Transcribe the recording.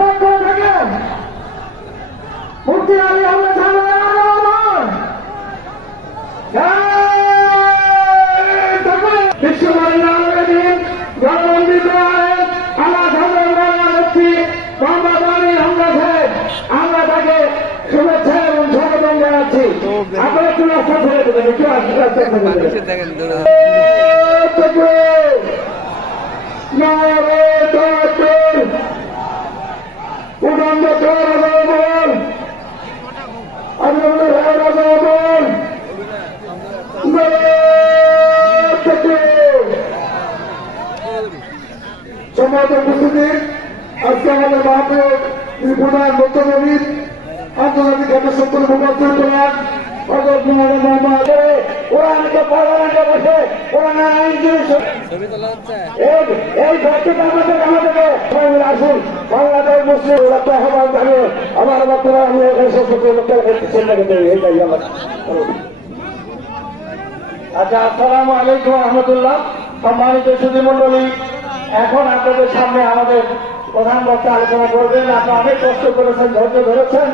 পক্ষ থেকে মুফতি আলী আহমেদ বিশ্বমানের গণবন্দিত আমার ধর্মী মোহাম্মদ আলী হামজা সাহেব, আমরা তাকে শুভেচ্ছা এবং স্বাগতম জানাচ্ছি। আপনারা একটু রাস্তা ছেড়ে দেবেন, একটু রাস্তা ছেড়ে দেবেন। সম্মানিত উপস্থিতি, আজকে আমাদের মহাপ্রিয় ত্রিপুরার মুখ্যমন্ত্রী আন্তর্জাতিক ঘটনা সম্পন্ন মুখার্জি করেন এই ঘরটিকে আমাদের আসুন বাংলাদেশ মুসলিম আহ্বান জানিয়ে আমার বক্তব্য আমি এখানে শেষ করতে। আচ্ছা, আসসালামু আলাইকুম রহমতুল্লাহ। সম্মানিত সুধী মন্ডলী, এখন আপনাদের সামনে আমাদের প্রধান বক্তা আলোচনা করবেন। আপনারা অনেক কষ্ট করেছেন, ধৈর্য ধরেছেন।